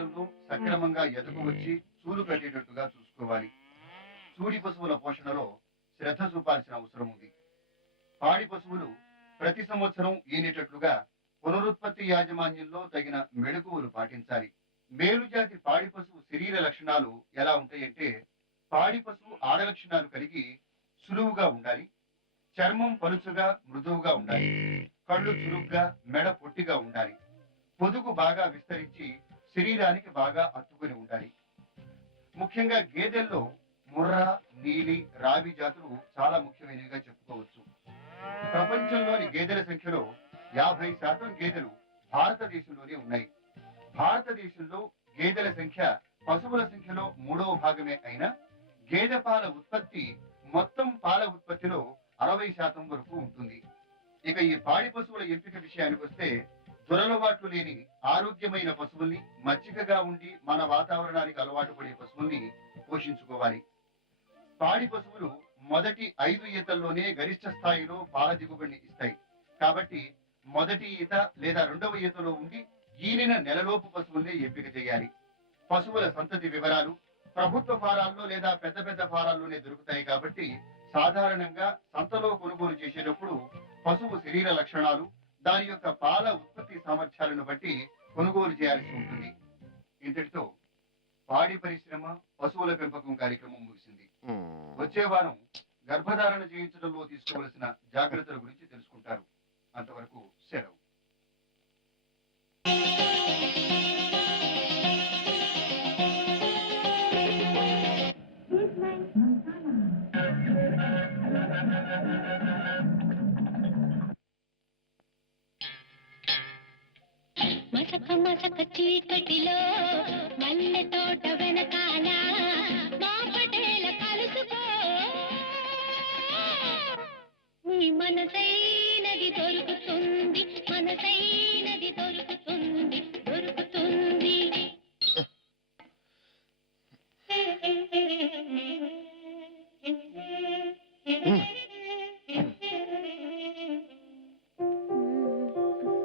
కాలంలో సక్రమంగా ఎదకు వచ్చి చూలు కట్టేటట్టుగా చూసుకోవాలి. చూడి పశువుల పోషణలో శ్రద్ధ చూపాల్సిన అవసరం ఉంది. పాడి పశువులు ప్రతి సంవత్సరం ఈనేటట్లుగా పునరుత్పత్తి యాజమాన్యంలో తగిన మెళకువలు పాటించాలి. మేలుజాతి పాడి పశువు శరీర లక్షణాలు ఎలా ఉంటాయంటే, పాడి పశువు ఆడ లక్షణాలు కలిగి సులువుగా ఉండాలి, చర్మం పలుచగా మృదువుగా ఉండాలి, కళ్ళు చురుగ్గా మెడ పొట్టిగా ఉండాలి, పొదుగు బాగా విస్తరించి శరీరానికి బాగా అత్తుకొని ఉండాలి. ముఖ్యంగా గేదెల్లో ముర్రా, నీలి, రావి జాతులు చాలా ముఖ్యమైనవిగా చెప్పుకోవచ్చు. ప్రపంచంలోని గేదెల సంఖ్యలో 50% గేదెలు భారతదేశంలోనే ఉన్నాయి. భారతదేశంలో గేదెల సంఖ్య పశువుల సంఖ్యలో 3వ భాగమే అయినా గేదె పాల ఉత్పత్తి మొత్తం పాల ఉత్పత్తిలో 60% వరకు ఉంటుంది. ఇక ఈ పాడి పశువుల ఎంపిక విషయానికి వస్తే, దురలవాట్లు లేని ఆరోగ్యమైన పశువుల్ని, మచ్చికగా ఉండి మన వాతావరణానికి అలవాటు పడే పశువుల్ని పోషించుకోవాలి. పాడి పశువులు మొదటి 5 ఈతల్లోనే గరిష్ట స్థాయిలో పాల దిగుబడిని ఇస్తాయి. కాబట్టి మొదటి ఈత లేదా 2వ ఈతలో ఉండి ఈనిన నెలలోపు పశువుల్ని ఎంపిక చేయాలి. పశువుల సంతతి వివరాలు ప్రభుత్వ ఫారాల్లో లేదా పెద్ద పెద్ద ఫారాల్లోనే దొరుకుతాయి. కాబట్టి సాధారణంగా సంతలో కొనుగోలు చేసేటప్పుడు పశువు శరీర లక్షణాలు, దాని యొక్క పాల ఉత్పత్తి సామర్థ్యాలను బట్టి కొనుగోలు చేయాల్సి ఉంటుంది. ఇంతటితో పాడి పరిశ్రమ, పశువుల పెంపకం కార్యక్రమం ముగిసింది. వచ్చే వారం గర్భధారణ చేయించడంలో తీసుకోవలసిన జాగ్రత్తల గురించి తెలుసుకుంటారు. అంతవరకు సెలవు. మసక మసక చీకటిలో